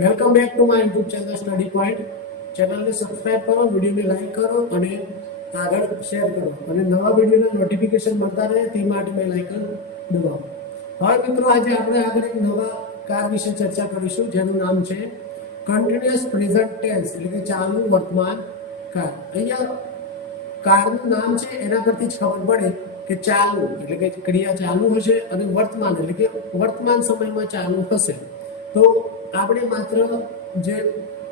Welcome back to my YouTube channel study point. ચેનલને subscribe કરો, વિડીયોને લાઈક કરો અને આગળ શેર કરો અને નવા વિડીયોના નોટિફિકેશન મળતા રહે તે માટે બેલ આઇકન દબાવો. હવે મિત્રો, આજે આપણે આગળ એક નવા કાર વિશે ચર્ચા કરીશું જેનું નામ છે કન્ટિન્યુઅસ પ્રેઝન્ટ ટેન્સ, એટલે કે ચાલુ વર્તમાન કાળ. અહીંયા કારનું નામ છે એના પરથી જ ખબર પડે કે ચાલુ એટલે કે ક્રિયા ચાલુ હશે અને વર્તમાન એટલે કે વર્તમાન સમયમાં ચાલુ હશે. તો આપણે માત્ર જે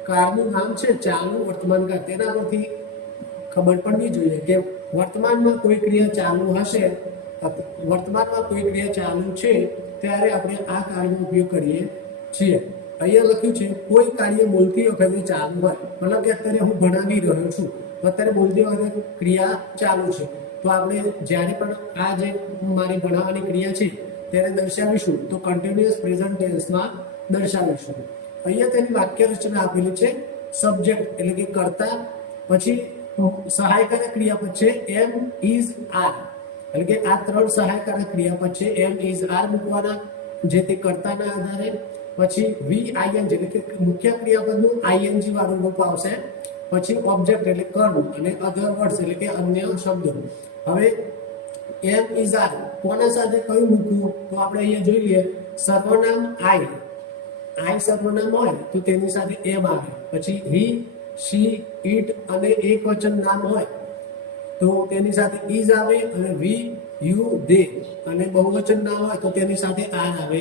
કારનું નામ છે ચાલુ વર્તમાન કાળ તેના પરથી ખબર પડવી જોઈએ કે વર્તમાનમાં કોઈ ક્રિયા ચાલુ હશે, વર્તમાનમાં કોઈ ક્રિયા ચાલુ છે ત્યારે આપણે આ કાળનો ઉપયોગ કરીએ છીએ. અહીંયા લખ્યું છે કોઈ કાર્ય બોલતી વખતે ચાલુ હોય, મતલબ કે અત્યારે હું ભણાવી રહ્યો છું તો અત્યારે બોલતી વખતે ક્રિયા ચાલુ છે, તો આપણે જ્યારે પણ આ જે મારી ભણાવવાની ક્રિયા છે તેને દર્શાવીશું તો કન્ટિન્યુઅસ પ્રેઝન્ટ ટેન્સમાં દર્શાવીશું. અહીંયા તેની વાક્ય રચના આપેલી છે સબ્જેક્ટ એટલે કે કર્તા, પછી સહાયકારક ક્રિયાપદ છે એમ ઇઝ આર, એટલે કે આ ત્રણ સહાયકારક ક્રિયાપદ છે એમ ઇઝ આર મૂકવાના જે તે કર્તાના આધારે. પછી વી આઈએનજી એટલે કે મુખ્ય ક્રિયાપદનું આઈએનજી વાળું રૂપ આવશે. પછી ઓબ્જેક્ટ એટલે કર્મ અને અધર વર્ડ્સ એટલે કે અન્ય શબ્દો. હવે એમ ઇઝ આર કોના સાથે કયું મૂકવું તો આપણે અહીંયા જોઈ લઈએ. સર્વનામ આઈ સર્વનામ હોય તો તેની સાથે એમ આવે. પછી હી, શી, ઇટ અને એકવચન નામ હોય તો તેની સાથે ઇઝ આવે. અને વી, યુ, દે અને બહુવચન નામ હોય તો તેની સાથે આર આવે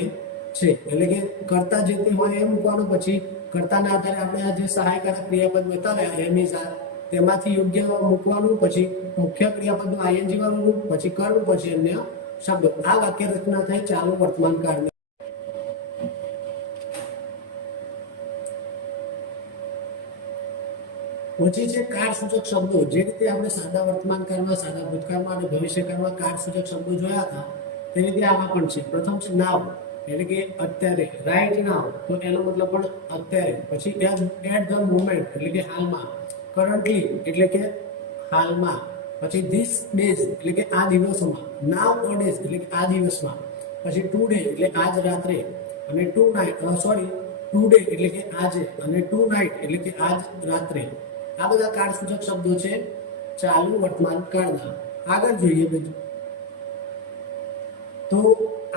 છે. એટલે કે કર્તા જે તે હોય એ મૂકવાનો. પછી કર્તાના આધારે આપણે આ જે સહાયકારક ક્રિયાપદ બતાવ્યા એમ ઇઝ આર તેમાંથી યોગ્ય મૂકવાનું. પછી મુખ્ય ક્રિયાપદનું આઈએનજી વાળું રૂપ, પછી કર્મ, પછી અન્ય શબ્દો. આ વાક્ય રચના થાય ચાલુ વર્તમાન કાળની. પછી છે કાળ સૂચક શબ્દો. જે રીતે આપણે સાદા વર્તમાન કાળમાં, સાદા ભૂતકાળમાં અને ભવિષ્યકાળમાં કાળ સૂચક શબ્દો જોયા હતા તે રીતે આમાં પણ છે. પ્રથમ છે નાવ એટલે કે અત્યારે, રાઈટ નાવ તો એનો મતલબ પણ અત્યારે. પછી એટ ધ મોમેન્ટ એટલે કે હાલમાં, કરન્ટલી એટલે કે હાલમાં. પછી ધીસ ડેઝ એટલે કે આ દિવસોમાં, નાવ અ ડેઝ એટલે કે આ દિવસમાં. પછી ટુ ડે એટલે આજ રાત્રે, અને ટુ ડે એટલે કે આજે, અને ટુ નાઇટ એટલે કે આજ રાત્રે. આ બધા કાળ સૂચક શબ્દો છે ચાલુ વર્તમાન કાળના. આગળ જોઈએ બધું તો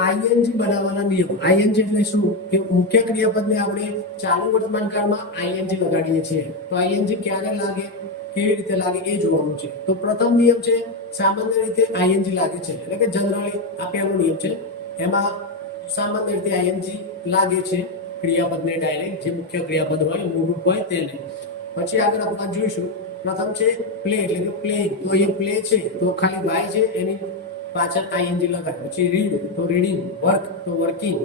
આઈએનજી બનાવવાના નિયમ. આઈએનજી એટલે શું કે મુખ્ય ક્રિયાપદને આપણે ચાલુ વર્તમાન કાળમાં આઈએનજી લગાડીએ છીએ. તો આઈએનજી ક્યારે લાગે, કેવી રીતે લાગે એ જોવાનું છે. તો પ્રથમ નિયમ છે સામાન્ય રીતે આઈએનજી લાગે છે, એટલે કે જનરલી આ પહેલો નિયમ છે. એમાં સામાન્ય રીતે આઈએનજી લાગે છે ક્રિયાપદને ડાયરેક્ટ, જે મુખ્ય ક્રિયાપદ હોય મૂળરૂપ હોય તેને. પછી આગળ આપણે જોઈશું. પ્રથમ છે પ્લે એટલે કે પ્લેઇંગ. તો અહીંયા પ્લે છે તો ખાલી વાય છે એની પાછળ આઈએનજી લગાય. પછી રીડ તો રીડિંગ, વર્ક તો વર્કિંગ,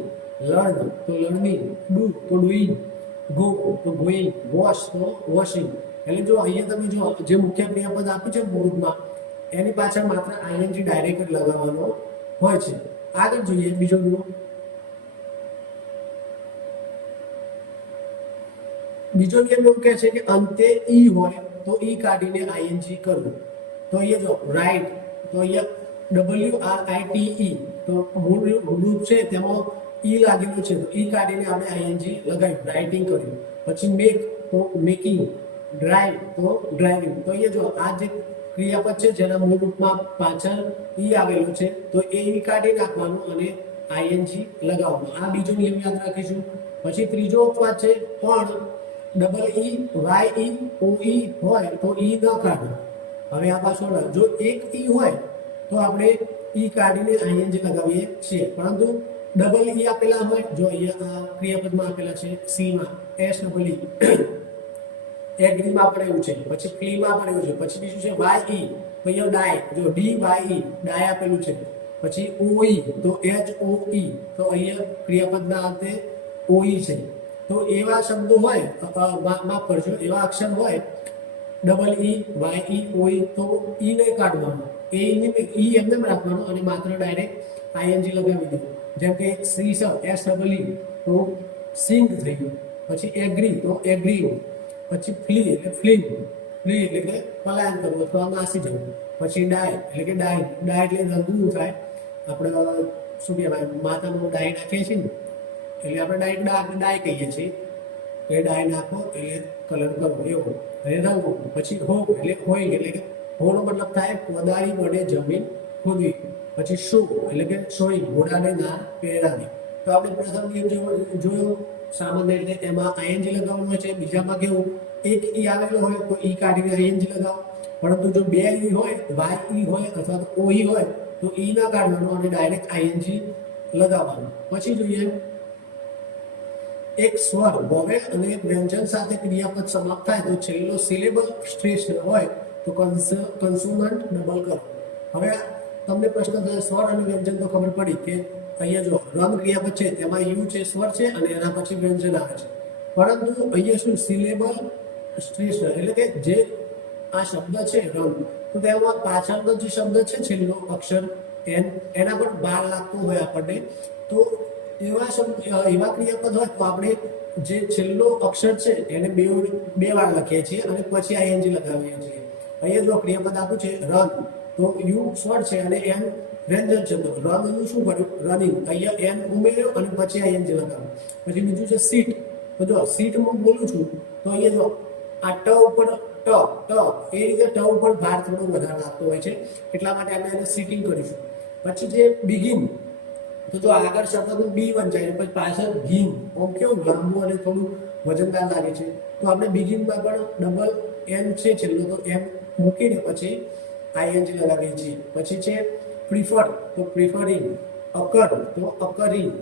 લર્ન તો લર્નિંગ, ડુ તો ડુઈંગ, ગો તો ગોઈંગ, વોશ તો વોશિંગ. એટલે જો અહીંયા તમે જો જે મુખ્ય ક્રિયાપદ આપ્યું છે મૂળરૂપમાં એની પાછળ માત્ર આઈએનજી ડાયરેક્ટ લગાવવાનો હોય છે. આગળ જોઈએ બીજો નિયમ. બીજો નિયમ એવું કહે છે કે અંતે ઈ હોય તો ઈ કાઢીને આઈએનજી કરવું. તો અહીંયા જો રાઈટ તો અહીંયા WRITE તો મૂળ રૂપ છે તેમાં ઈ લાગેલું છે તો ઈ કાઢીને આપણે આઈએનજી લગાવ્યું, રાઇટિંગ કર્યું. પછી મેક તો મેકિંગ, ડ્રાઈવ તો ડ્રાઇવિંગ. તો અહીંયા જો આ જે ક્રિયાપદ છે જેના મૂળ રૂપમાં પાછળ ઈ આવેલું છે તો એ ઈ કાઢી નાખવાનું અને આઈએનજી લગાવવાનું. આ બીજો નિયમ યાદ રાખીશું. પછી ત્રીજો અપવાદ છે પણ EEYE હોય તો ઈ ન કાઢવું. હવે આ પાછળ જો એક ઈ હોય તો આપણે ઈ કાઢીને આઈએનજી લગાવીએ છીએ, પરંતુ ડબલ ઈ આપેલા હોય, જો અહીંયા આ ક્રિયાપદમાં આપેલા છે સી માં SEE, એગ્રીમાં પણ એવું છે, પછી ક્લીમાં પણ એવું છે. પછી બીજું છે YE તો અહીંયા ડાય, જો DYE ડાય આપેલું છે. પછી OE તો HOE તો અહીંયા ક્રિયાપદના અંતે OE છે. તો એવા શબ્દો હોય, માફ કરજો, એવા અક્ષર હોય EEYE તો ઈ નહીં કાઢવાનું, ઈ એમને રાખવાનું અને માત્ર ડાયરેક્ટ આઈએનજી લગાવી દેવું. જેમ કે SEE તો સિંગ થઈ ગયું. પછી એગ્રી તો એગ્રી. પછી ફ્લી એટલે ફ્લી એટલે કે પલાયન કરવું અથવા નાસી જવું. પછી ડાય એટલે કે ડાય એટલે રંગવું થાય. આપણે શું કહેવાય માતાનું ડાય નાખીએ છીએ ને એટલે આપણે ડાય કહીએ છીએ. એ ડાય નાખો એટલે કલર કરો એવો, અને રંગો. પછી હોગ એટલે હોઈંગ એટલે કે હોનો મતલબ થાય કોદાળી વડે જમીન ખોદવી. પછી શો એટલે કે શોઈંગ ઘોડાને ના પહેરાવી. તો આપણે પ્રથમ નિયમ જોયો સામાન્ય રીતે એમાં આઈએનજી લગાવવાનું હોય છે. બીજામાં કેવું એક ઈ આવેલો હોય તો ઈ કાઢીને આઈએનજી લગાવો, પરંતુ જો બે ઈ હોય, વાય ઈ હોય અથવા તો ઓ ઈ હોય તો ઈ ના કાઢવાનું અને ડાયરેક્ટ આઈએનજી લગાવવાનું. પછી જોઈએ એક સ્વર વોવેલ અને વ્યંજન સાથે ક્રિયાપદ સમાપ્ત થાય તો છેલ્લો સિલેબલ સ્ટ્રેસ હોય તો કન્સોનન્ટ ડબલ કરો. હવે તમને પ્રશ્ન થયો સ્વર અને વ્યંજન તો ખબર પડી કે અહીંયા જો રન ક્રિયાપદ છે તેમાં યુ છે સ્વર છે અને એના પછી વ્યંજન આવે છે, પરંતુ અહીંયા શું સિલેબલ સ્ટ્રેસ એટલે કે જે આ શબ્દ છે રન, તો તેમાં પાછળનો જે શબ્દ છે છેલ્લો અક્ષર એન એના પર બાર લાગતો હોય આપણને, તો એવા ક્રિયાપદ હોય તો આપણે જે છેલ્લો અક્ષર છે એને બે વાર લખીએ છીએ અને પછી આઈએનજી લગાવીએ છીએ. અહીંયા જો ક્રિયાપદ આપ્યું છે રન, તો યુ સ્વર છે અને એન વ્યંજન છે, તો રન નું શું કર્યું રનિંગ, અહીંયા એન ઉમેર્યો અને પછી આઈએનજી લગાવ્યું. પછી બીજું છે સીટ, તો જો સીટ હું બોલું છું તો અહીંયા જો આ ટ ઉપર ટ એ રીતે ટ ઉપર ભાર થોડો વધારે લાગતો હોય છે, એટલા માટે આપણે એને સીટિંગ કરીશું. પછી જે બિગિન, તો જો આગળ શબ્દનું બી વંચાય પછી પાછળ ગીન, આમ કેવું લાંબુ અને થોડું વજનદાર લાગે છે, તો આપણે બિગિનમાં પણ ડબલ એન છે છેલ્લો, તો એમ મૂકીને પછી આઈએનજી લગાવીએ છીએ. પછી છે પ્રિફર, તો પ્રિફરિંગ, અકર તો અકરિંગ,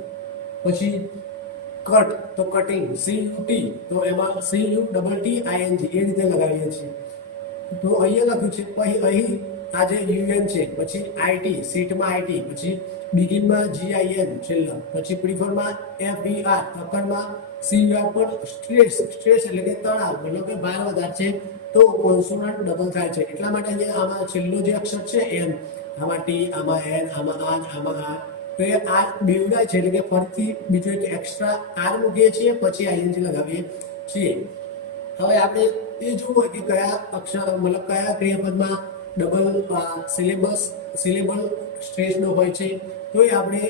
પછી કટ તો કટિંગ, સીયુટી તો એમાં સીયુ ડબલ ટી આઈએનજી એ રીતે લગાવીએ છીએ. તો અહીંયા લખ્યું છે અહીં આ જે યુએન છે, પછી આઈટી સીટમાં આઈટી, પછી બિગિનમાં જીઆઈએન છેલ્લા, પછી પ્રિફરમાં એફઈઆર, અકરમાં સીયુઆર પર સ્ટ્રેસ એટલે કે તણાવ મતલબ કે ભાર વધારે છે તો કોન્સોનન્ટ ડબલ થાય છે. એટલા માટે અહીંયા આમાં છેલ્લો જે અક્ષર છે એન, આમાં ટી, આમાં એન, આમાં આન, આમાં આ, તો એ આર બેવડાય છે એટલે કે ફરીથી બીજો એક એક્સ્ટ્રા આર મૂકીએ છીએ પછી આઈએનજી લગાવીએ છીએ. હવે આપણે એ જોવું કે કયા અક્ષર મતલબ કયા ક્રિયાપદમાં ડબલ સિલેબલ સ્ટ્રેસનો હોય છે, તો એ આપણે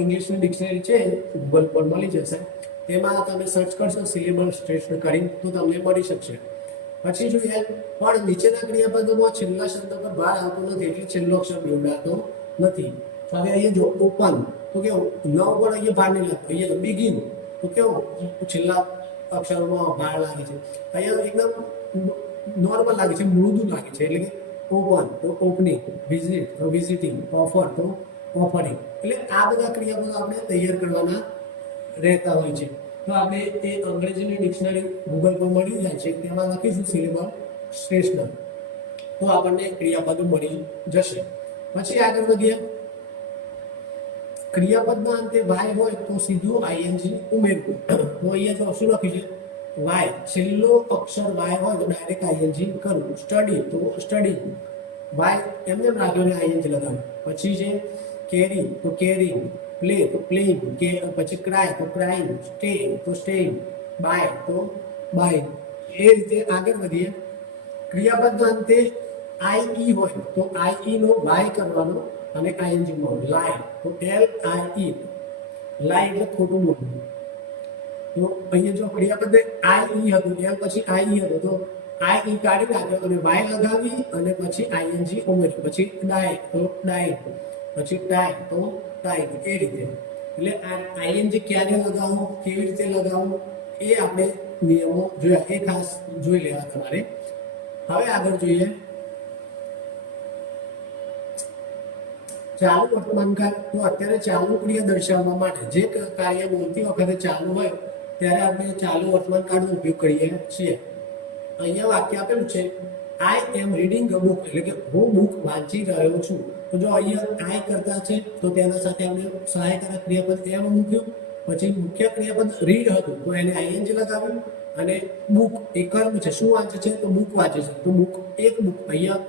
ઇંગ્લિશની ડિક્શનરી છે ગૂગલ પર મળી જશે, તેમાં તમે સર્ચ કરશો સિલેબલ સ્ટ્રેસનો કરીને તો તમને મળી શકશે. પછી જોઈએ પણ નીચેના ક્રિયાપદોમાં છેલ્લા શબ્દ પર ભાર આવતો નથી એટલે છેલ્લો અક્ષર બેવડાતો નથી. હવે અહીંયા જો ઓપન તો કેવું ન ઉપર અહીંયા ભાર નહીં લાગતો, અહીંયા બિગિન તો કેવું છેલ્લા અક્ષરોમાં ભાર લાગે છે, અહીંયા એકદમ નોર્મલ લાગે છે, મૃદુ લાગે છે, એટલે કે ઓપન તો ઓપનિંગ, વિઝિટ તો વિઝિટિંગ, ઓફર તો ઓફરિંગ. એટલે આ બધા ક્રિયાપદો આપણે તૈયાર કરવાના રહેતા હોય છે. તો આપણે એ અંગ્રેજીની ડિક્શનરી ગૂગલ પર મળી જાય છે, તેમાં લખીશું સિલેબલ સ્ટ્રેસનો તો આપણને ક્રિયાપદો મળી જશે. પછી આગળ વધીએ, ક્રિયાપદના અંતે વાય હોય તો સીધું આઈએનજી ઉમેરવું. તો અહીંયા જો શું લખ્યું છે વાય, છેલ્લો અક્ષર વાય હોય તો ડાયરેક્ટ આઈએનજી કરવું. સ્ટડી તો સ્ટડી, વાય એમને રાખ્યો ને આઈએનજી લગાવ્યું. પછી છે કેરી તો કેરિંગ, પ્લે તો પ્લેઇંગ, કે પછી ક્રાય તો ક્રાઇંગ, સ્ટે તો સ્ટેઇંગ, બાય તો બાઇંગ. એ રીતે આગળ વધીએ, ક્રિયાપદના અંતે આઈ હોય તો આઈ નો વાય કરવાનો અને આઈએનજી માં લાય તો એલ આઈ લાય એટલે ખોટું બોલવું. તો અહીંયા જો ક્રિયાપદ આઈ હતું એલ પછી આઈ હતું તો આઈ કાઢી નાખ્યો અને વાય લગાવી અને પછી આઈએનજી ઉમેર્યું. પછી ડાય તો ડાય, પછી ટાઈ તો ટાઈ, એ રીતે. એટલે આ આઈએનજી ક્યારે લગાવવું, કેવી રીતે લગાવવું એ આપણે નિયમો જોયા, એ ખાસ જોઈ લેવા તમારે. હવે આગળ જોઈએ ચાલુ વર્તમાનકાળ. તો અત્યારે ચાલુ ક્રિયા દર્શાવવા માટે જે કાર્ય બોલતી વખતે ચાલુ હોય ત્યારે આપણે ચાલુ વર્તમાનકાળનો ઉપયોગ કરીએ છીએ. અહીંયા વાક્ય આપેલું છે I am reading a book, એટલે કે હું બુક વાંચી રહ્યો છું. તો જો અહીંયા આઈ કરતા છે તો તેના સાથે આપણે સહાયકારક ક્રિયાપદ એમ મૂક્યું. પછી મુખ્ય ક્રિયાપદ રીડ હતું તો એને આઈએનજી લગાવ્યું. અને બુક એ કર્મ છે, શું વાંચે છે તો બુક વાંચે છે, તો બુક એક બુક, અહીંયા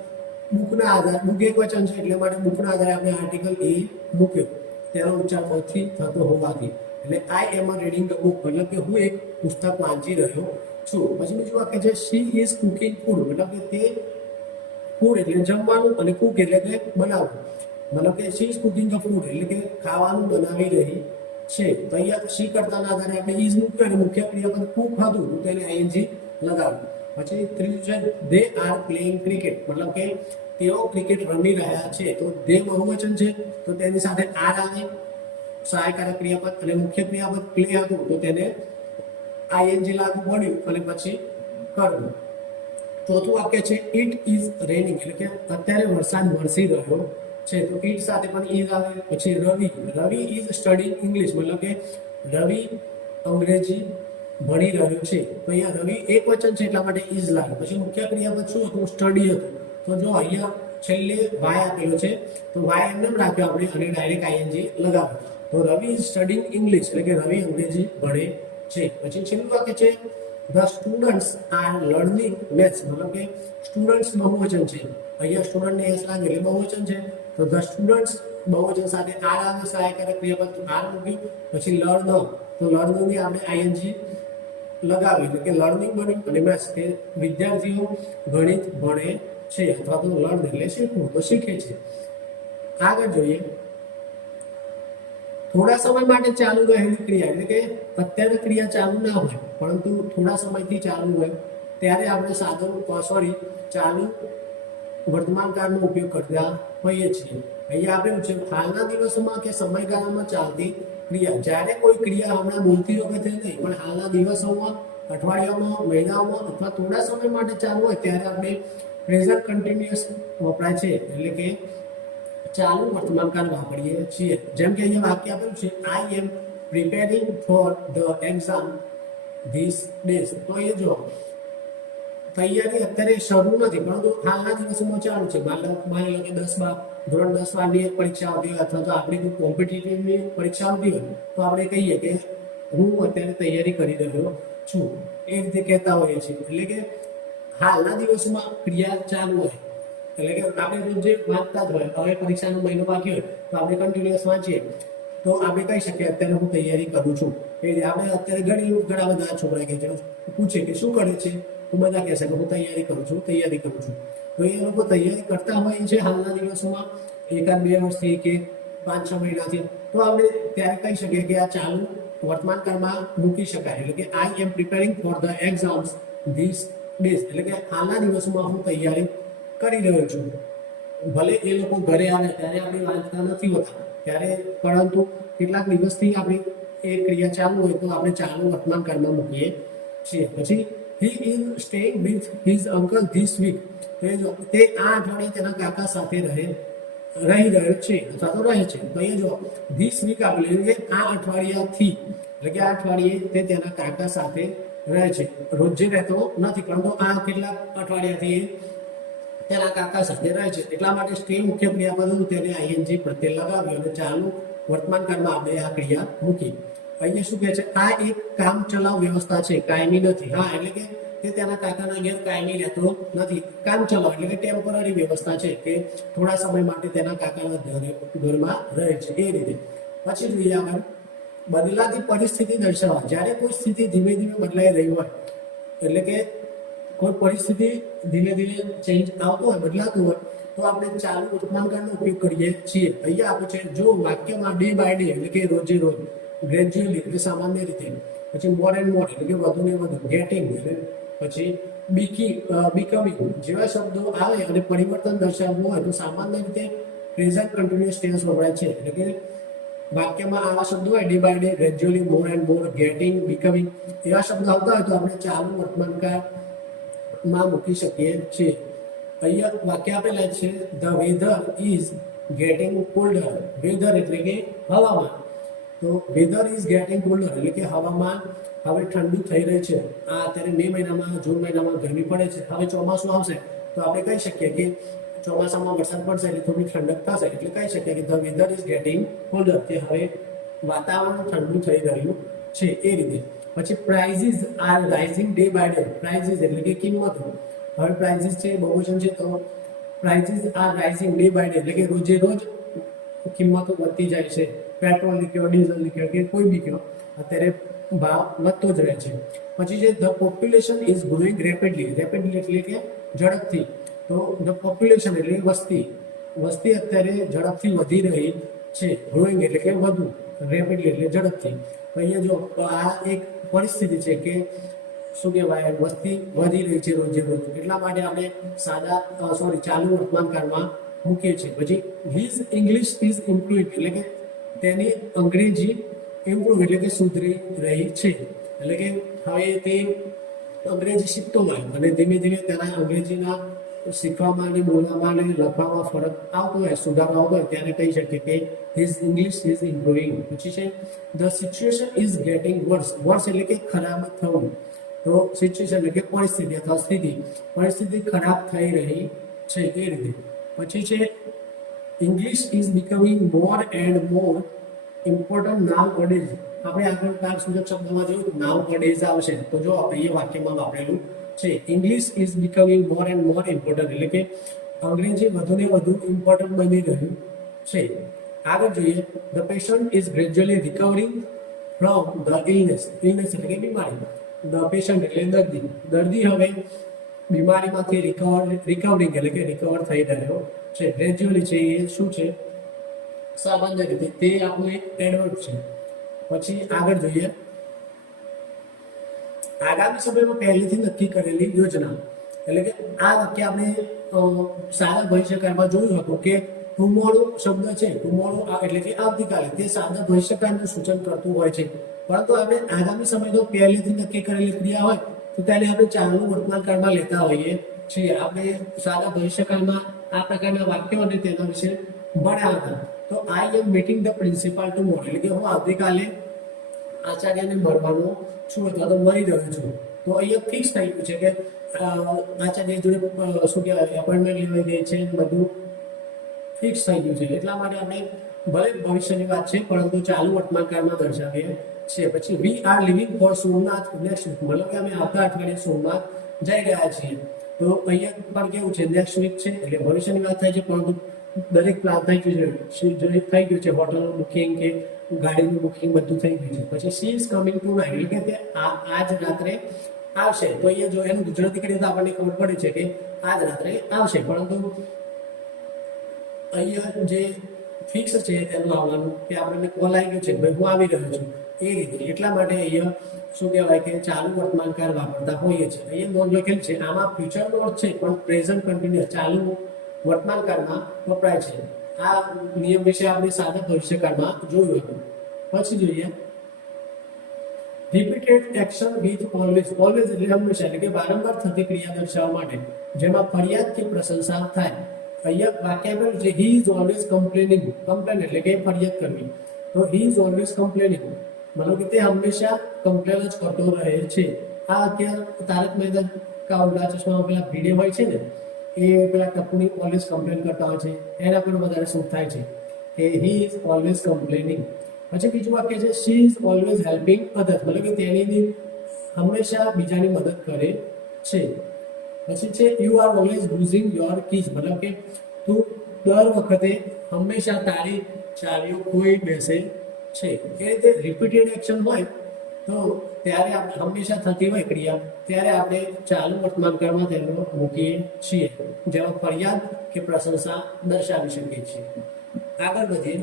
બુકના આધારે બુક એક વચન છે એટલે માટે બુકના આધારે આપણે આર્ટિકલ એ મૂક્યો, તેનો ઉચ્ચાર પરથી થતો હોવાથી. એટલે આઈ એમ રીડિંગ અ બુક મતલબ કે હું એક પુસ્તક વાંચી રહ્યો છું. પછી બીજું વાક્ય છે શી ઇઝ કુકિંગ ફૂડ, મતલબ કે તે ફૂડ એટલે જમવાનું અને કુક એટલે કે બનાવવું, મતલબ કે she is cooking a food એટલે કે ખાવાનું બનાવી રહી છે. તો અહીંયા સી કરતાના આધારે આપણે ઇઝ મૂક્યું અને મુખ્ય ક્રિયાપદ કુક હતું તો તેને આઈએનજી લગાવ્યું. પછી ત્રીજું છે દે આર પ્લેઇંગ ક્રિકેટ, મતલબ કે તેઓ ક્રિકેટ રમી રહ્યા છે. તો દે બહુવચન છે તો તેની સાથે આર આવે સહાયકારક ક્રિયાપદ, અને મુખ્ય ક્રિયાપદ પ્લે હતું તો તેને આઈએનજી લાગુ પડ્યું અને પછી કરવું. ચોથું વાક્ય છે ઇટ ઇઝ રેનિંગ, એટલે કે અત્યારે વરસાદ વરસી રહ્યો છે. તો ઇટ સાથે પણ ઇઝ આવે. પછી રવિ ઇઝ સ્ટડીંગ ઇંગ્લિશ, મતલબ કે રવિ અંગ્રેજી ભણી રહ્યો છે. તો અહીંયા રવિ એક વચન છે એટલા માટે ઇઝ લાગે. પછી મુખ્ય ક્રિયાપદ શું હતું? સ્ટડી હતું. તો જો અહીંયા છેલ્લે વાય આપેલો છે તો વાય એમને રાખ્યો આપણે અને ડાયરેક્ટ આઈએનજી લગાવ્યો. તો રવિ ઇઝ સ્ટડીંગ ઇંગ્લિશ, એટલે કે રવિ અંગ્રેજી ભણે છે. પછી છેલ્લું વાક્ય છે the students are learning maths, મતલબ કે સ્ટુડન્ટ્સ બહુવચન છે. અહીંયા સ્ટુડન્ટ ને એસ લાગે એટલે બહુવચન છે. તો ધ સ્ટુડન્ટ્સ બહુવચન સાથે આર આવે સહાયકારક ક્રિયાપદ આર મૂક્યું. પછી લર્ન, તો લર્ન ની આપણે આઈએનજી લગાવી એટલે કે લર્નિંગ બન્યું. અને મેથ્સ કે વિદ્યાર્થીઓ ગણિત ભણે છે, અથવા તો લર્ન એટલે શીખવું, તો શીખે છે. આગળ જોઈએ થોડા સમય માટે ચાલુ રહેલી ક્રિયા, એટલે કે અત્યારે ક્રિયા ચાલુ ના હોય પરંતુ થોડા સમયથી ચાલુ હોય ત્યારે આપણે ચાલુ વર્તમાન કાળનો ઉપયોગ કરતા હોઈએ છીએ. અહીંયા આપેલું છે હાલના દિવસોમાં કે સમયગાળામાં ચાલતી ક્રિયા. જ્યારે કોઈ ક્રિયા હમણાં બોલતી વખતે નહીં પણ હાલના દિવસોમાં, અઠવાડિયામાં, મહિનાઓમાં અથવા થોડા સમય માટે ચાલુ હોય ત્યારે આપણે પ્રેઝન્ટ કન્ટિન્યુઅસ વપરાય છે, એટલે કે ચાલુ વર્તમાન કાળ વાપરીએ છીએ. જેમ કે અહીંયા વાક્ય આપેલું છે I am preparing for the exam these days. તો એ જો તૈયારી અત્યારે શરૂ નથી પરંતુ હાલના દિવસોમાં ચાલુ છે. માની લો કે ધોરણ 10 ની એક પરીક્ષા આવતી હોય અથવા તો આપણી કોઈ કોમ્પિટિટિવની પરીક્ષા આવતી હોય તો આપણે કહીએ કે હું અત્યારે તૈયારી કરી રહ્યો છું, એ રીતે કહેતા હોઈએ છીએ. એટલે કે હાલના દિવસોમાં ક્રિયા ચાલુ હોય, એટલે કે આપણે રોજ જે વાંચતા જ હોય, હવે પરીક્ષાનો મહિનો બાકી હોય તો આપણે કન્ટિન્યુઅસ વાંચીએ તો આપણે કહી શકીએ અત્યારે હું તૈયારી કરું છું. એ આપણે અત્યારે ઘણા બધા છોકરા કે છે પૂછે કે શું કરે છે, હું બધા કહેશે કે હું તૈયારી કરું છું. તો એ લોકો તૈયારી કરતા હોય છે હાલના દિવસોમાં 1-2 વર્ષથી કે 5-6 મહિનાથી, તો આપણે ત્યારે કહી શકીએ કે આ ચાલુ વર્તમાન કાળમાં મૂકી શકાય. એટલે કે I am preparing for the exams these days, એટલે કે હાલના દિવસોમાં હું તૈયારી કરી રહ્યો છું. ભલે એ લોકો ઘરે આવે ત્યારે આપણે વાંચતા નથી હોતા ત્યારે, પરંતુ કેટલાક દિવસથી આપણી એ ક્રિયા ચાલુ હોય તો આપણે ચાલુ વર્તમાન કાળમાં મૂકીએ છીએ. પછી he is staying with his uncle this week, તે આ અઠવાડિયે તેના કાકા સાથે રહી રહ્યો છે અથવા તો રહે છે. તો એ જો this week આપેલું કે આ અઠવાડિયાથી, એટલે કે આ અઠવાડિયે તે તેના કાકા સાથે રહે છે. રોજે રહેતો નથી પરંતુ આ કેટલાક અઠવાડિયાથી તેના કાકા સાથે રહે છે. એટલા માટે સ્ટે મુખ્ય ક્રિયાપદ હતું તેને આઈએનજી પ્રત્યે લગાવ્યું અને ચાલુ વર્તમાન કાળમાં આપણે આ ક્રિયા મૂકી. અહીંયા શું કહે છે? આ એક કામ ચલાવ વ્યવસ્થા છે, કાયમી નથી. હા, એટલે કે તે તેના કાકાના ઘેર કાયમી રહેતો નથી. કામ ચલાવ એટલે કે ટેમ્પરરી વ્યવસ્થા છે કે થોડા સમય માટે તેના કાકાના ઘરમાં રહે છે, એ રીતે. પછી જોઈએ આગળ બદલાતી પરિસ્થિતિ દર્શાવવા. જ્યારે કોઈ સ્થિતિ ધીમે ધીમે બદલાઈ રહી હોય, એટલે કે કોઈ પરિસ્થિતિ ધીમે ધીમે ચેન્જ આવતો હોય, બદલાતું હોય તો આપણે ચાલુ વર્તમાનકાળનો ઉપયોગ કરીએ છીએ. અહીંયા આપે છે જો વાક્યમાં ડે બાય ડે એટલે કે રોજે રોજ, ગ્રેજ્યુઅલી એટલે સામાન્ય રીતે, પછી મોર એન્ડ મોર એટલે કે વધુ ને વધુ, ગેટિંગ પછી બીકમિંગ જેવા શબ્દો આવે અને પરિવર્તન દર્શાવવું હોય તો સામાન્ય રીતે પ્રેઝન્ટ કન્ટિન્યુઅસ ટેન્સ વપરાય છે. એટલે કે વાક્યમાં આવા શબ્દો હોય day by day, gradually, more and more, getting, becoming એવા શબ્દો આવતા હોય તો આપણે ચાલુ વર્તમાનકાળમાં મૂકી શકીએ છીએ. અહીંયા વાક્ય આપેલા છે the weather is getting colder. Weather એટલે કે હવામાન. તો વેધર ઇઝ ગેટિંગ કોલ્ડર એટલે કે હવામાન હવે ઠંડુ થઈ રહી છે. આ અત્યારે મે મહિનામાં, જૂન મહિનામાં ગરમી પડે છે. હવે ચોમાસું આવશે તો આપણે કહી શકીએ કે ચોમાસામાં વરસાદ પડશે એટલે થોડી ઠંડક થશે, એટલે કહી શકીએ કે ધ વેધર ઇઝ ગેટિંગ કોલ્ડર, કે હવે વાતાવરણ ઠંડુ થઈ રહ્યું છે, એ રીતે. પછી prices are rising day by day. Prices એટલે કે કિંમતો. હવે પ્રાઇઝીસ છે બહુવચન છે તો prices are rising day by day એટલે કે રોજે રોજ કિંમતો વધતી જાય છે. પેટ્રોલ નીકળ્યો, ડીઝલ નીકળ્યો કે કોઈ બી કયો, અત્યારે ભાવ વધતો જ રહે છે. પછી છે the population is growing rapidly. Rapidly એટલે કે ઝડપથી. તો ધ પોપ્યુલેશન એટલે વસ્તી અત્યારે ઝડપથી વધી રહી છે. ગ્રોઈંગ એટલે કે વધુ. રેપિડલી એટલે ઝડપથી. તો અહીંયા જો આ એક પરિસ્થિતિ છે કે શું કહેવાય, વસ્તી વધી રહી છે રોજે રોજ, એટલા માટે આપણે ચાલુ વર્તમાન કાળમાં મૂકીએ છીએ. પછી હિઝ ઇંગ્લિશ ઇઝ ઇમ્પ્રુવિંગ એટલે કે તેની અંગ્રેજી ઇમ્પ્રુવ એટલે કે સુધરી રહી છે. એટલે કે હવે તે અંગ્રેજી શીખતો હોય અને ધીમે ધીમે તેના અંગ્રેજીના શીખવામાં અને બોલવામાં અને લખવામાં ફરક આવતો હોય, સુધારો આવતો હોય, ત્યારે કહી શકીએ કે હિઝ ઇંગ્લિશ ઇઝ ઇમ્પ્રુવિંગ. પછી છે ધ સિચ્યુએશન ઇઝ ગેટિંગ વર્સ. વર્સ એટલે કે ખરાબ થવું. તો સિચ્યુએશન એટલે કે પરિસ્થિતિ અથવા પરિસ્થિતિ ખરાબ થઈ રહી છે એ રીતે. પછી છે English is becoming more and more important nowadays. આપણે આગળ કાળસૂચક શબ્દમાં જોયું નાઉ અડેઝ આવશે, તો જો આપણે એ વાક્યમાં વાપરેલું છે English is becoming more and more important એટલે કે અંગ્રેજી વધુ ને વધુ ઇમ્પોર્ટન્ટ બની રહ્યું છે. આગળ જોઈએ the patient is gradually recovering from the illness. Illness એટલે કે બીમારી. ધ પેશન્ટ એટલે દર્દી હવે બીમારીમાંથી રિકવરિંગ એટલે કે રિકવર થઈ રહ્યો છે. ગ્રેજ્યુઅલી છે એ શું છે, સામાન્ય રીતે, તે આપણું એક એડવર્બ છે. પછી આગળ જોઈએ આગામી સમયમાં પહેલેથી નક્કી કરેલી યોજના. એટલે કે આ વાક્ય આપણે સાદા ભવિષ્યકાળમાં જોયું હતું કે ટુમોરો શબ્દ છે, ટુમોરો એટલે કે આવતીકાલે, તે સાદા ભવિષ્યકાળનું સૂચન કરતું હોય છે. પરંતુ આપણે આગામી સમયનો પહેલેથી નક્કી કરેલી ક્રિયા હોય તો તેને આપણે ચાલુ વર્તમાન કાળમાં લેતા હોઈએ છીએ. આપણે સાદા ભવિષ્યકાળમાં આ પ્રકારના વાક્યો અને તેના વિશે ભણ્યા હતા. તો આઈ એમ મીટિંગ ધ પ્રિન્સિપાલ ટુમોરો એટલે કે હું આવતીકાલે આચાર્યને મળવાનો છું અથવા તો મળી રહ્યો છું. તો અહીંયા ફિક્સ થઈ ગયું છે કે આચાર્ય જોડે શું કહેવાય એપોઇન્ટમેન્ટ લેવાઈ ગઈ છે, બધું ફિક્સ થઈ ગયું છે. એટલા માટે આપણે ભલે ભવિષ્યની વાત છે પરંતુ ચાલુ વર્તમાન કાળમાં દર્શાવીએ છીએ. પછી we are leaving for Somnath next week, મતલબ કે અમે આવતા અઠવાડિયે સોમનાથ જઈ રહ્યા છીએ. તો અહીંયા પણ કેવું છે નેક્સ્ટ વીક છે એટલે ભવિષ્યની વાત થાય છે પરંતુ દરેક પ્લાન થઈ ગયું છે, હોટલનું બુકિંગ કે ગાડીનું બુકિંગ બધું થઈ ગયું છે. પછી she is coming to night એટલે કે આજ રાત્રે આવશે. તો અહીંયા જો એનું ગુજરાતી કરીએ તો આપણને ખબર પડે છે કે આજ રાત્રે આવશે, પરંતુ અહીંયા જે ફિક્સ છે એનું આવવાનું કે આપણને કોલ આવી ગયો છે ભાઈ હું આવી રહ્યો છું એ રીતે. એટલા માટે અહીંયા શું કહેવાય કે ચાલુ વર્તમાન કાળ વાપરતા હોઈએ છીએ. અહીંયા નોંધ લખેલ છે, આમાં ફ્યુચર નોટ છે પણ પ્રેઝન્ટ કન્ટિન્યુઅસ ચાલુ વર્તમાન કાળમાં વપરાય છે. આ નિયમ વિશે આપણે સાદા ભવિષ્યકાળમાં જોયું હતું. પછી જોઈએ repeated action with always. Always એટલે હંમેશા એટલે કે વારંવાર થતી ક્રિયા દર્શાવવા માટે જેમાં ફરિયાદ કે પ્રશંસા થાય. અહીંયા વાક્ય આપ્યું છે he is always complaining. Complain એટલે કે ફરિયાદ કરવી. તો હી ઇઝ ઓલવેઝ કમ્પ્લેનિંગ મતલબ કે તે હંમેશા કમ્પ્લેન જ કરતો રહે છે. આ અત્યારે તારક મહેતા કા ઉલ્ટા ચશ્મામાં પેલા ભીડે હોય છે ને એ પેલા ટપુની ઓલવેઝ કમ્પ્લેન કરતા હોય છે, એના પર વધારે સૂટ થાય છે કે હી ઇઝ ઓલવેઝ કમ્પ્લેનિંગ. પછી બીજું વાક્ય છે she is always helping others મતલબ કે તેની હંમેશા બીજાની મદદ કરે છે. પછી છે you are always losing your keys મતલબ કે તું દર વખતે હંમેશા તારી ચાવીઓ ખોઈ બેસે છે. એ રીતે રિપીટેડ એક્શન હોય તો ત્યારે આપણે હંમેશા થતી હોય ક્રિયા ત્યારે આપણે ચાલુ વર્તમાન કાળમાં તેનો મૂકીએ છીએ, જેમાં ફરિયાદ કે પ્રશંસા દર્શાવી શકીએ છીએ. આગળ વધીએ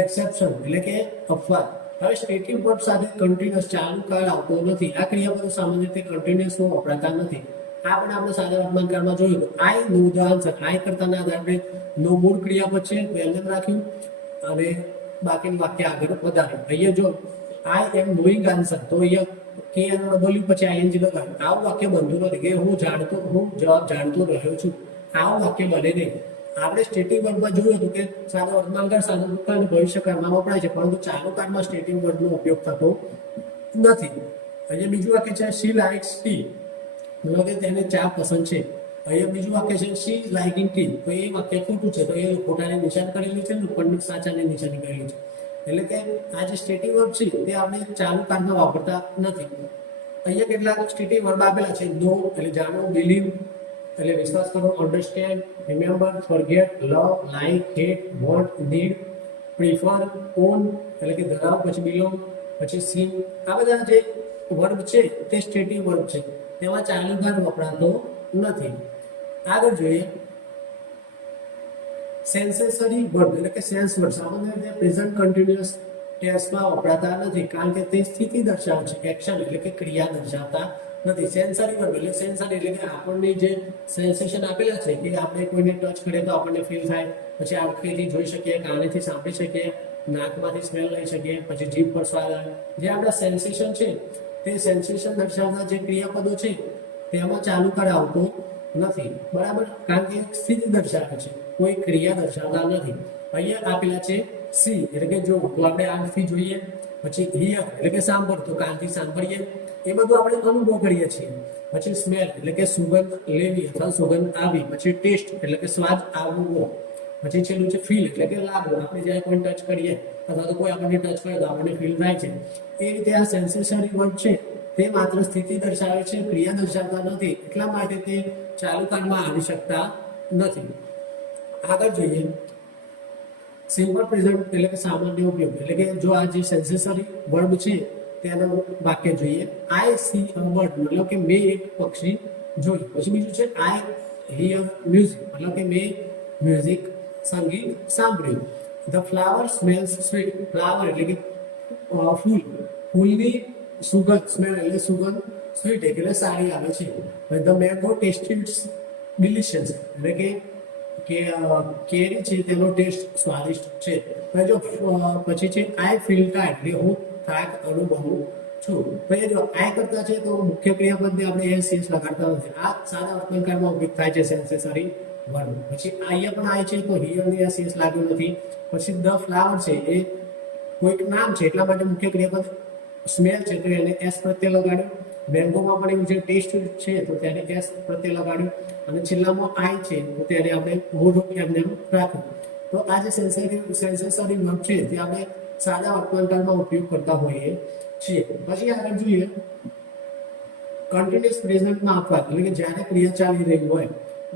એક્સેપ્શન એટલે કે અપવાદ. હવે સ્ટેટિવ વર્બ સાથે કન્ટિન્યુઅસ ચાલુ કાળ આવતો નથી. આ ક્રિયાપદો સામાન્ય રીતે કન્ટિન્યુઅસમાં વપરાતા નથી. આ પણ આપણે સાદા વર્તમાન કાળમાં જોયું હતું. આઈ નો ધ આન્સર, આઈ કરતાના આધારે આપણે નો મૂળ ક્રિયાપદ છે તો એમને રાખ્યું અને બાકીનું વાક્ય આગળ વધાર્યું. અહીંયા જો આઈ એમ નોઈંગ આન્સર તો અહીંયા કે એનો બોલ્યું પછી આઈએનજી લગાવ્યું. આવું વાક્ય બનતું નથી કે હું જવાબ જાણતો રહ્યો છું. આવું વાક્ય બને નહીં. આપણે સ્ટેટિવ વર્બમાં જોયું હતું કે સાદા વર્તમાન કાળ સાદા ભૂતકાળ ભવિષ્યકાળમાં વપરાય છે પરંતુ ચાલુ કાળમાં સ્ટેટિવ વર્બનો ઉપયોગ થતો નથી. અહીંયા બીજું વાક્ય છે શી લાઇક્સ ટી મતલબ કે તેને ચા પસંદ છે. અહીંયા બીજું વાક્ય છે શી ઇઝ લાઇકિંગ ટી તો એ વાક્ય ખોટું છે તો એ ખોટાને નિશાન કરેલું છે ને ઉપરની સાચાને નિશાની કરેલી છે. એટલે કે આ જે સ્ટેટિવ વર્બ છે તે આપણે ચાલુ કાળમાં વાપરતા નથી. અહીંયા કેટલાક સ્ટેટિવ વર્બ આપેલા છે નો એટલે જાણો, બિલીવ એટલે વિશ્વાસ કરો, understand, remember, forget, love, like, hate, want, need, prefer, own એટલે કે ધરાવ, પછી બિલોંગ, પછી સીન. આ બધા જે વર્બ છે તે સ્ટેટિવ વર્બ છે, તેમાં ચાલુ કાળ વપરાતો નથી. આગળ જોઈએ સેન્સેસરી વર્ડ એટલે કે સેન્સ વર્ડ સામાન્ય રીતે પ્રેઝન્ટ કન્ટિન્યુઅસ ટેન્સમાં વપરાતા નથી, કારણ કે તે સ્થિતિ દર્શાવે છે, એક્શન એટલે કે ક્રિયા દર્શાવતા નથી. સેન્સરી વર્ડ એટલે સેન્સરી એટલે કે આપણને જે સેન્સેશન આપેલા છે કે આપણે કોઈને ટચ કરીએ તો આપણને ફીલ થાય, પછી આંખથી જોઈ શકીએ, કાનેથી સાંભળી શકીએ, નાકમાંથી સ્મેલ લઈ શકીએ, પછી જીભ પર સ્વાદ આવે. જે આપણા સેન્સેશન છે તે સેન્સેશન દર્શાવતા જે ક્રિયાપદો છે તેમાં ચાલુ કરાવતો નથી, બરાબર, કારણ કે સ્થિતિ દર્શાવે છે, કોઈ ક્રિયા દર્શાવતા નથી. અહીંયા આપેલા છે સી એટલે કે જો તો આપણે આંખથી જોઈએ, પછી હિયર એટલે કે સાંભળ તો કાનથી સાંભળીએ, એ બધું આપણે અનુભવ કરીએ છીએ. પછી સ્મેલ એટલે કે સુગંધ લેવી અથવા સુગંધ આવી, પછી ટેસ્ટ એટલે કે સ્વાદ આવવો, પછી છેલ્લું છે ફીલ એટલે કે લાગવું, આપણે જ્યારે કોઈ ટચ કરીએ અથવા તો કોઈ આપણને ટચ કરે તો આપણને ફીલ થાય છે. એ રીતે આ સેન્સેસરી વર્ડ છે તે માત્ર સ્થિતિ દર્શાવે છે, ક્રિયા દર્શાવતા નથી, એટલા માટે તે ચાલુ કાળમાં આવી શકતા નથી. આગળ જોઈએ સિમ્પલ પ્રેઝન્ટ એટલે કે સામાન્ય ઉપયોગ, એટલે કે જો આ જે સેન્સેસરી વર્બ છે તેનું વાક્ય જોઈએ. આઈ સી અ બર્ડ મતલબ કે મેં એક પક્ષી જોયું. પછી બીજું છે આઈ હિયર મ્યુઝિક મતલબ કે મેં મ્યુઝિક સંગીત સાંભળ્યું. The flower smells sweet, flower એટલે કે ફૂલ, ફૂલની સુગંધ, સ્મેલ એટલે સુગંધ, સ્વીટ એટલે સારી આવે છે. ધ મેંગો ટેસ્ટેડ ડિલિશિયસ એટલે કે કેરી છે તેનો ટેસ્ટ સ્વાદિષ્ટ છે. જો પછી છે આઈ ફીલ ટાયર્ડ એટલે હું થાક અનુભવું છું. પછી જો આઈ કરતા છે તો મુખ્ય ક્રિયાપદને આપણે એસ લગાડતા નથી. આ સાદા વર્તમાનકાળમાં ઉપયોગ થાય છે સેન્સેસરી વર્ડ. પછી અહીંયા પણ આઈ છે તો હિયરની એસ લાગ્યું નથી. પછી ધ ફ્લાવર છે એ કોઈક નામ છે એટલા માટે મુખ્ય ક્રિયાપદ સ્મેલ છે તો એને એસ પ્રત્યે લગાડ્યો. મેંગોમાં પણ એવું છે ટેસ્ટ છે તો ત્યારે એસ પ્રત્યે લગાડ્યો. અને છેલ્લામાં આઈ છે તો ત્યારે આપણે મોઢું એમને રાખ્યું. તો આ જે સેન્સેસરી વર્ડ છે તે આપણે સાદા વર્તમાનકાળમાં ઉપયોગ કરતા હોઈએ છીએ. પછી આગળ જોઈએ કન્ટિન્યુઅસ પ્રેઝન્ટમાં અપવાદ એટલે કે જ્યારે ક્રિયા ચાલી રહી હોય.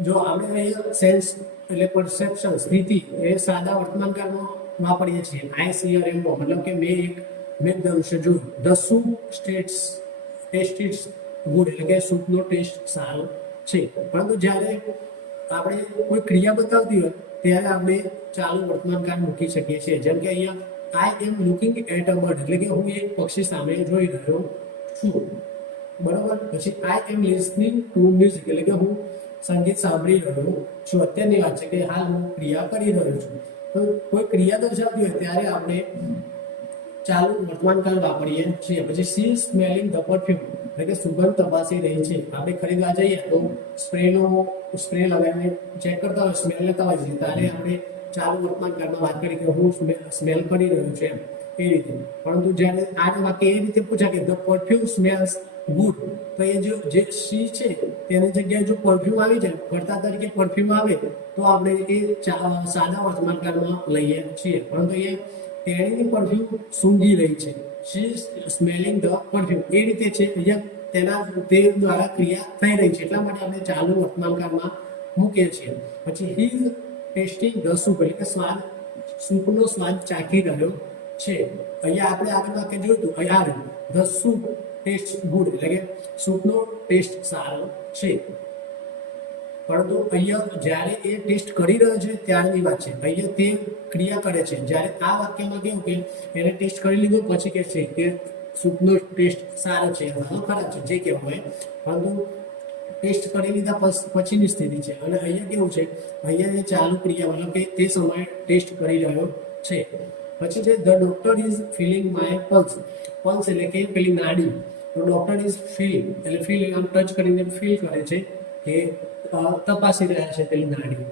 જો આપણે અહીંયા સેન્સ એટલે પરસેપ્શન સ્થિતિ એ સાદા વર્તમાનકાળમાં વાપરીએ છીએ. આઈ સી આર એમ મતલબ કે મેં દૃશ્ય જોયું. ધ સૂપ ટેસ્ટ ગુડ એટલે કે સૂપનો ટેસ્ટ સારો છે. પરંતુ જ્યારે આપણે કોઈ ક્રિયા બતાવતી હોય ત્યારે આપણે ચાલુ વર્તમાનકાળ મૂકી શકીએ છીએ. જેમ કે અહીંયા I am looking at a bird એટલે કે હું એક પક્ષી સામે જોઈ રહ્યો છું, બરોબર. પછી આઈ એમ લિસનિંગ ટુ મ્યુઝિક એટલે કે હું સંગીત સાંભળી રહ્યો છું. અત્યારની વાત છે કે હાલ હું ક્રિયા કરી રહ્યો છું. તો કોઈ ક્રિયા દર્શાવતી હોય ત્યારે આપણે ચાલુ વર્તમાનકાળ વાપરીએ છીએ. પછી સી સ્મેલિંગ ધ પરફ્યુમ એટલે કે સુગંધ તપાસી રહી છે. આપણે ખરીદવા જઈએ તો સ્પ્રે લગાવીને ચેક કરતા હોય, સ્મેલ લેતા હોય છે, ત્યારે આપણે ચાલુ વર્તમાનકાળમાં વાત કરી કે હું સ્મેલ કરી રહ્યો છું એમ એ રીતે. પરંતુ જ્યારે આ વાક્ય એ રીતે પૂછાય કે ધ પરફ્યુમ સ્મેલ્સ ગુડ, તો એ જે સી છે તેની જગ્યાએ જો પરફ્યુમ આવી જાય, કર્તા તરીકે પરફ્યુમ આવે તો આપણે એ સાદા વર્તમાનકાળમાં લઈએ છીએ. પરંતુ એ તેણીની પરફ્યુમ સૂંઘી રહી છે, શી સ્મેલિંગ ધ પરફ્યુમ એ રીતે છે. અહીંયા તે દ્વારા ક્રિયા થઈ રહી છે એટલા માટે આપણે ચાલુ વર્તમાનકાળમાં મૂકીએ છીએ. પછી he is testing the soup એટલે કે સૂપનો સ્વાદ ચાખી રહ્યો છે. અહીંયા આપણે આગળ વાક્ય જોયું હતું, અહીંયા ધ સૂપ ટેસ્ટ ગુડ એટલે કે સૂપનો ટેસ્ટ સારો છે. પરંતુ અહીંયા જ્યારે એ ટેસ્ટ કરી રહ્યો છે ત્યારની વાત છે. અહીંયા તે ક્રિયા કરે છે. જ્યારે આ વાક્યમાં કેવું કે એને ટેસ્ટ કરી લીધો પછી કે છે કે સૂપનો ટેસ્ટ સારો છે અથવા ખરાબ છે જે કહેવું હોય, પરંતુ ટેસ્ટ કરી લીધા પછીની સ્થિતિ છે. અને અહીંયા કેવું છે, અહીંયા એ ચાલુ ક્રિયા મતલબ કે તે સમયે ટેસ્ટ કરી રહ્યો છે. પછી છે the doctor is feeling my pulse. Pulse એટલે કે પેલી નાડી, તો ડોક્ટર ઇઝ ફીલ એટલે ફીલ આમ ટચ કરીને ફીલ કરે છે કે તપાસી રહ્યા છે પેલી નાડી.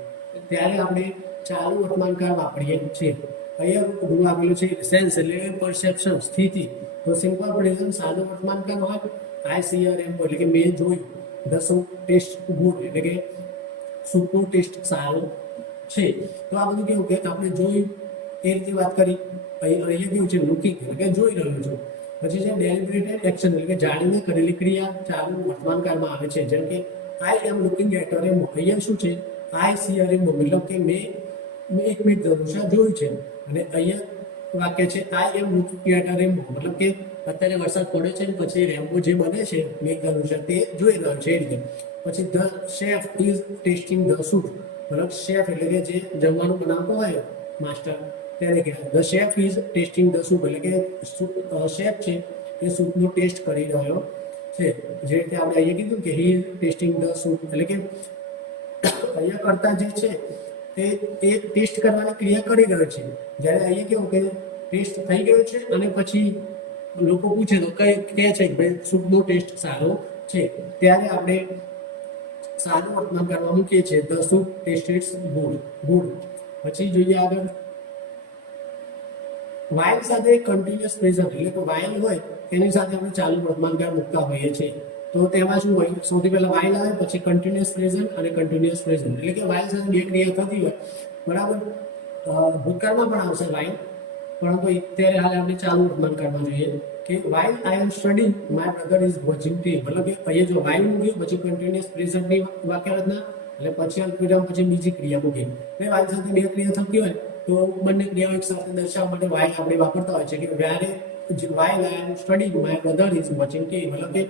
ત્યારે આપણે ચાલુ વર્તમાનકાળ વાપરીએ છીએ. અહીંયા રૂલ આપેલું છે સેન્સ એટલે પરસેપ્શન સ્થિતિ. તો સિમ્પલ પ્રેઝન્ટ સાદું વર્તમાનકાળ હોય. આઈ સી આર એમ એટલે કે મેં જોયું. ધ સૂપ ટેસ્ટ ગુડ એટલે કે સૂપનો ટેસ્ટ સારો છે. તો આ બધું કેવું કે આપણે જોયું એ રીતે વાત કરી. અહીંયા કેવું છે લુકિંગ એટલે કે જોઈ રહ્યો છું. પછી છે ડેલિબ્રેટેડ એક્શન એટલે કે જાણીને કરેલી ક્રિયા ચાલુ વર્તમાનકાળમાં આવે છે. જેમ કે I am looking at a rainbow, અહીંયા શું છે આઈ સી અ રેમ્બો મતલબ કે મેં એક મિનિટ ધનુષા જોયું છે. અને અહીંયા વાક્ય છે I am looking at a rainbow મતલબ કે અત્યારે વરસાદ પડે છે પછી રેમ્બો જે બને છે મેઘધનુષા તે જોઈ રહ્યો છે એ રીતે. પછી the chef is testing the soup મતલબ શેફ એટલે કે જે જમવાનું બનાવતો હોય માસ્ટર તેને કહેવાય. The chef is testing the soup એટલે કે શેફ છે એ સૂપનો ટેસ્ટ કરી રહ્યો છે. જે રીતે આપણે અહીંયા કીધું કે he is testing the soup એટલે કે અહીંયા કરતા જે છે તે ટેસ્ટ કરવાની ક્રિયા કરી રહ્યો છે. જ્યારે અહીંયા કેવું કે ટેસ્ટ થઈ ગયો છે અને પછી લોકો પૂછે તો કહે છે કે ભાઈ સૂપનો ટેસ્ટ સારો છે, ત્યારે આપણે સારું વર્તમાન કરવા મૂકીએ છીએ the soup taste it's good. પછી જોઈએ આગળ વાઇલ સાથે કન્ટિન્યુઅસ પ્રેઝન્ટ એટલે કે વાઇલ હોય તેની સાથે આપણે ચાલુ વર્તમાનકાળ મૂકતા હોઈએ છીએ. તો તેમાં શું હોય, સૌથી પહેલા વાઇલ આવે, પછી કન્ટિન્યુઅસ પ્રેઝન્ટ અને કન્ટિન્યુઅસ પ્રેઝન્ટ એટલે કે વાઇલ સાથે બે ક્રિયા થતી હોય બરાબર. ભૂતકાળમાં પણ આવશે વાઇલ, પરંતુ અત્યારે હાલ આપણે ચાલુ વર્તમાનકાળમાં જોઈએ કે while I am studying my brother is watching TV. મતલબ કે અહીંયા જો વાઇલ મૂક્યું પછી કન્ટિન્યુઅસ પ્રેઝન્ટની વાક્ય રચના એટલે પછી અલ્પવિરામ પછી બીજી ક્રિયા મૂકી. એટલે વાઇલ સાથે બે ક્રિયા થતી હોય તો બંને ક્રિયાઓ એક સાથે દર્શાવવા માટે વાઇલ આપણે વાપરતા હોય છે કે વ્યારે while I am studying my brother is watching TV. મતલબ કે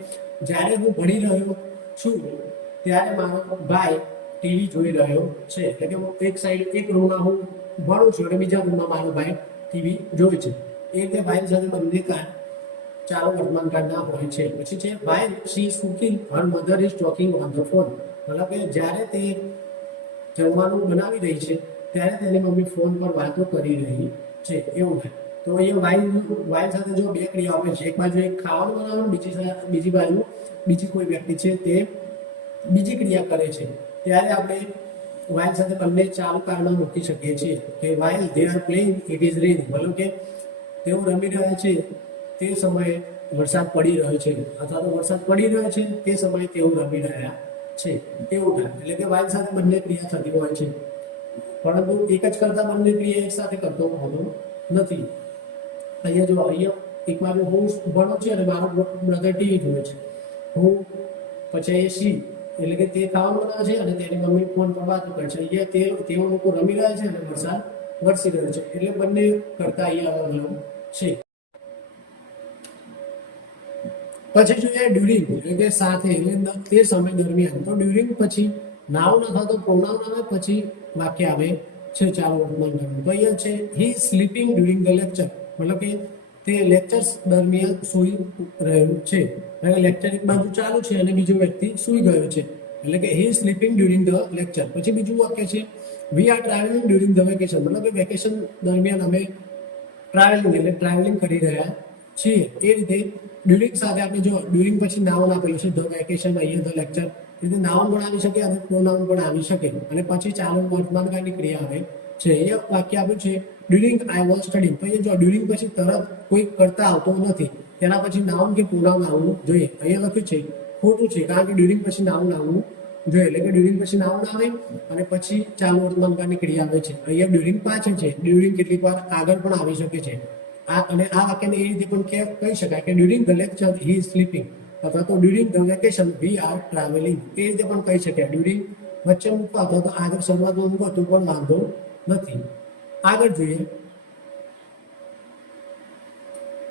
જ્યારે હું ભણી રહ્યો છું ત્યારે મારો ભાઈ ટીવી જોઈ રહ્યો છે. એટલે કે હું એક રૂમમાં હું ભણું છું અને બીજા રૂમમાં મારો ભાઈ ટીવી જોવે છે. એ રીતે વાઇલ સાથે બંને કાર ચાલુ વર્તમાનકાળના હોય છે. પછી છે while she is cooking her mother is talking on the phone. મતલબ કે જ્યારે તે જમવાનું બનાવી રહી છે ત્યારે તેની મમ્મી ફોન પર વાતો કરી રહી છે એવું થાય. તો અહીંયા વાઇલ સાથે જો બે ક્રિયા આપે છે, એક બાજુ એક ખાવાનું બનાવવાનું, બીજી બાજુ બીજી કોઈ વ્યક્તિ છે તે બીજી ક્રિયા કરે છે, ત્યારે આપણે વાઇલ સાથે બંને ચાલુ કાળમાં મૂકી શકીએ છીએ કે while they are playing it is rain. મતલબ કે તેઓ રમી રહ્યા છે તે સમયે વરસાદ પડી રહ્યો છે, અથવા તો વરસાદ પડી રહ્યો છે તે સમયે તેઓ રમી રહ્યા છે એવું થાય. એટલે કે વાઇલ સાથે બંને ક્રિયા થતી હોય છે, પરંતુ એક જ કરતા બંને ક્રિયા એક સાથે કરતો હોતો નથી. અહીંયા એક વાર હું ભણું છું અને મારો બ્રધર ટીવી જોવે છે, હું પછી એ સી એટલે કે તે ખાવાનું બનાવે છે અને તેની મમ્મી ફોન પર વાતો કરે છે. અહીંયા તેઓ લોકો રમી રહ્યા છે અને વરસાદ વરસી રહ્યો છે, એટલે બંને કરતા અહીંયા અલગ અલગ છે. પછી જોઈએ ડ્યુરિંગ એટલે કે સાથે એટલે તે સમય દરમિયાન. તો ડ્યુરિંગ પછી નાઉન અથવા તો પ્રોનાઉન આવે, પછી વાક્ય આવે છે ચાલુ વર્તમાનકાળનું. તો અહીંયા છે હી સ્લીપિંગ ડ્યુરિંગ ધ લેક્ચર. મતલબ કે તે લેક્ચર્સ દરમિયાન સૂઈ રહ્યું છે. લેક્ચર એક બાજુ ચાલુ છે અને બીજો વ્યક્તિ સૂઈ ગયો છે, એટલે કે હી સ્લીપિંગ ડ્યુરિંગ ધ લેક્ચર. પછી બીજું વાક્ય છે વી are travelling during the vacation. મતલબ કે વેકેશન દરમિયાન અમે ટ્રાવેલિંગ કરી રહ્યા છીએ. એ રીતે ડ્યુરિંગ સાથે આપણે જો ડ્યુરિંગ પછી નાઉન આપેલું છે ધ વેકેશન, અહીંયા ધ લેક્ચર, એ રીતે નાઉન પણ આવી શકે અને પ્રોનાઉન પણ આવી શકે. અને પછી ચાલુ વર્તમાનકાળની ક્રિયા આવે છે. અહીંયા વાક્ય આપ્યું છે ડ્યુરિંગ આઈ વોઝ સ્ટડીંગ. તો અહીંયા જો ડ્યુરિંગ પછી તરત કોઈ કરતા આવતો નથી, તેના પછી નાઉન કે પ્રોનાઉન આવવું જોઈએ. અહીંયા લખ્યું છે ખોટું છે, કારણ કે ડ્યુરિંગ પછી નાઉન આવવું જોઈએ. એટલે કે ડ્યુરિંગ પછી નાઉન આવે અને પછી ચાલુ વર્તમાનકાળની ક્રિયા આવે છે. અહીંયા ડ્યુરિંગ પાછળ છે, ડ્યુરિંગ કેટલીક વાર આગળ પણ આવી શકે છે. અને આ વાક્યને એ રીતે પણ કહી શકાય કે during the lecture he is sleeping, અથવા તો during the vacation we are travelling. એ રીતે પણ કહી શકાય. ડ્યુરિંગ વચ્ચે મૂકવા અથવા તો આગળ શરૂઆતમાં મૂકવા તો પણ વાંધો નથી. આગળ જોઈએ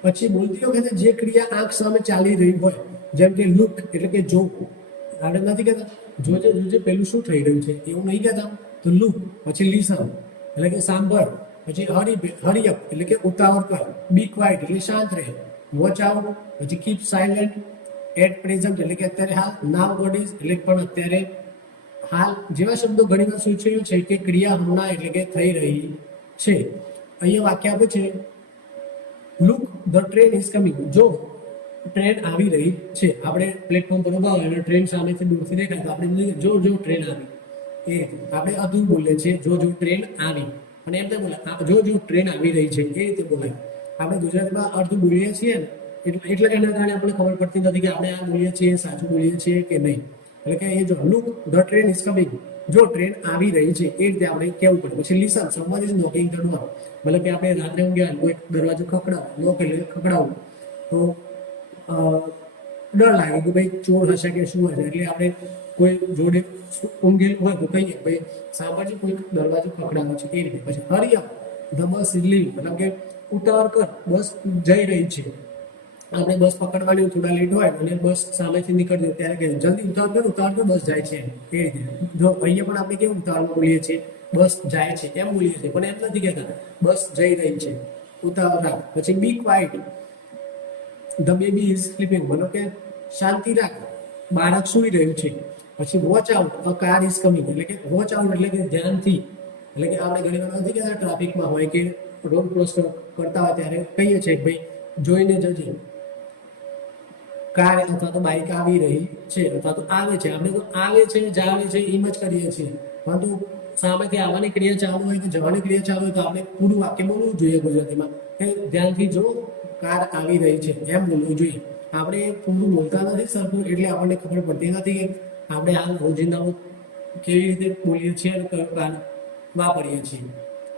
પછી બોલતી વખતે જે ક્રિયા આંખ સામે ચાલી રહી હોય, જેમ કે લુક એટલે કે જોવું. આપણે નથી કહેતા જોજે પેલું શું થઈ રહ્યું છે એવું નહીં કહેતા. તો લુક, પછી લિસન એટલે કે સાંભળ, પછી હરી અપ એટલે કે ઉતાવળ કર, બી ક્વાઇટ એટલે શાંત રહે, વોચ આઉટ, પછી કીપ સાયલેન્ટ, એટ પ્રેઝન્ટ એટલે કે અત્યારે હાલ, નાવ ગોટ ઇઝ એટલે પણ અત્યારે હાલ જેવા શબ્દો ઘણીવાર સૂચવ્યું છે કે ક્રિયા હમણાં એટલે કે થઈ રહી છે. અહીંયા વાક્ય આપે છે look the train is coming. જો ટ્રેન આવી રહી છે, આપણે પ્લેટફોર્મ પર ઉભા હોય અને ટ્રેન સામેથી દૂરથી દેખાય તો આપણે જો ટ્રેન આવી, એ આપણે અધૂર બોલીએ છીએ જો ટ્રેન આવી. અને એમ બોલે જો ટ્રેન આવી રહી છે એ રીતે બોલાય. આપણે ગુજરાતીમાં અડધું બોલીએ છીએ ને એટલે એના કારણે આપણે ખબર પડતી નથી કે આપણે આ બોલીએ છીએ સાચું બોલીએ છીએ કે નહીં. એટલે કે એ જો look the train is coming, જો ટ્રેન આવી રહી છે એ રીતે આપણે કહેવું પડે. પછી listen, someone is knocking the door. મતલબ કે આપણે રાત્રે ઊંઘ્યા કોઈ દરવાજો ખખડાવું તો ડર લાગે કે ભાઈ ચોર હશે કે શું હશે, એટલે આપણે કોઈ જોડે ઊંઘેલું હોય તો કહીએ ભાઈ સાંભળજો કોઈ દરવાજો ખખડાવો છે એ રીતે. પછી hurry up the bus is leaving, મતલબ કે ઉતાવળ કર બસ જઈ રહી છે. આપણે બસ પકડવાની થોડા લેટ હોય અને બસ સામેથી નીકળશે ત્યારે કે જલ્દી ઉતારજો બસ જાય છે એ રીતે. જો અહીંયા પણ આપણે કેવું ઉતાવળમાં બોલીએ છીએ, બસ જાય છે એમ બોલીએ છીએ, પણ એમ નથી કહેતા બસ જઈ રહી છે, ઉતાવળ રાખ. પછી be quiet, the baby is sleeping, મતલબ કે શાંતિ રાખ, બાળક સૂઈ રહ્યું છે. પછી watch out, a car is coming, એટલે કે વોચ આઉટ એટલે કે ધ્યાનથી, એટલે કે આપણે ઘણી વાર નથી કહેતા ટ્રાફિકમાં હોય કે રોડ ક્રોસ કરતા હોય ત્યારે કહીએ છીએ કે ભાઈ જોઈને જજે, કાર અથવા તો બાઇક આવી રહી છે અથવા તો આવે છે. આપણે તો આવે છે જાવે છે એમ જ કરીએ છીએ, પરંતુ સામેથી આવવાની ક્રિયા ચાલુ હોય કે જવાની ક્રિયા ચાલુ હોય તો આપણે પૂરું વાક્ય બોલવું જોઈએ ગુજરાતીમાં કે ધ્યાનથી જો કાર આવી રહી છે એમ બોલવું જોઈએ. આપણે પૂરું બોલતા નથી સરખું એટલે આપણને ખબર પડતી નથી કે આપણે આ રોજિંદાનું કેવી રીતે બોલીએ છીએ અને કયો કાર વાપરીએ છીએ.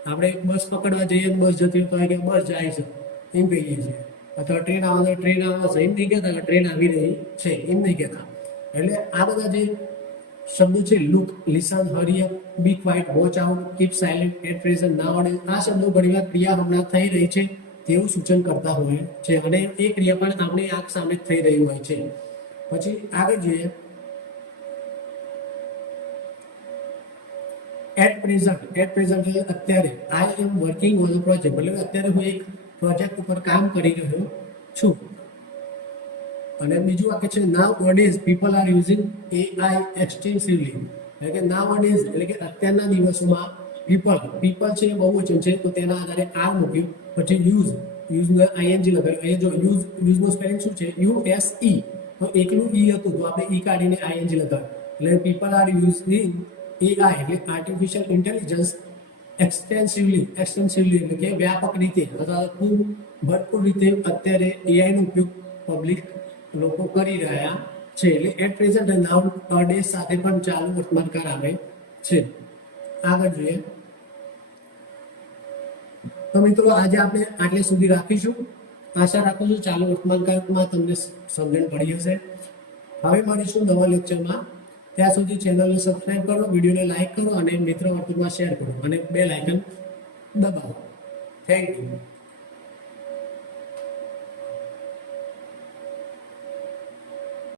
આપણે બસ પકડવા જઈએ બસ જતી હોય કે બસ જાય છે એમ કહીએ છીએ, અથવા ટ્રેન આવે તો ટ્રેન આવે છે એમ નહીં કહેતા કે ટ્રેન આવી રહી છે એમ નહીં કહેતા. એટલે આ બધા જે શબ્દો છે look, listen, hurry up, be quiet, watch out, keep silent, at present, now, આ શબ્દો ઘણીવાર ક્રિયા હમણાં થઈ રહી છે તેવું સૂચન કરતા હોય છે અને એ ક્રિયા પણ આપણી આંખ સામે થઈ રહી હોય છે. પછી આગળ જોઈએ એટ પ્રેઝન્ટ. એટ પ્રેઝન્ટ એટલે અત્યારે. I am working on a project, મતલબ અત્યારે હું એક પ્રોજેક્ટ ઉપર કામ કરી રહ્યો છું. અને બીજું વાક્ય છે નાવ અડેઝ પીપલ આર યુઝિંગ એઆઈ એક્સટેન્સિવલી, એટલે કે નાવ અડેઝ એટલે કે અત્યારના દિવસોમાં પીપલ છે એ બહુવચન છે તો તેના આધારે આર મૂક્યું. પછી યુઝનો આઈએનજી લગાવ્યું. અહીંયા જો યુઝનો સ્પેલિંગ શું છે યુએસઈ, તો એકલું ઈ હતું તો આપણે ઈ કાઢીને આઈએનજી લગાવ્યું. એટલે પીપલ આર યુઝિંગ એઆઈ એટલે આર્ટિફિશિયલ ઇન્ટેલિજન્સ એક્સટેન્સિવલી એટલે કે વ્યાપક રીતે અથવા ખૂબ ભરપૂર રીતે અત્યારે એઆઈ નો ઉપયોગ પબ્લિક લોકો કરી રહ્યા છે. એટલે એટ પ્રેઝન્ટ નાઉન ડે સાથે પણ ચાલુ વર્તમાનકાળ આવે છે. આગળ જોઈએ તો મિત્રો આજે આપણે આટલે સુધી રાખીશું. આશા રાખું છું ચાલુ વર્તમાનકાળમાં તમને સમજણ પડી હશે. હવે મળીશું નવા લેક્ચરમાં. ત્યાં સુધી ચેનલને સબસ્ક્રાઇબ કરો, વિડીયોને લાઇક કરો અને મિત્ર વર્તુળમાં શેર કરો અને બેલ આઇકન દબાવો. Thank you.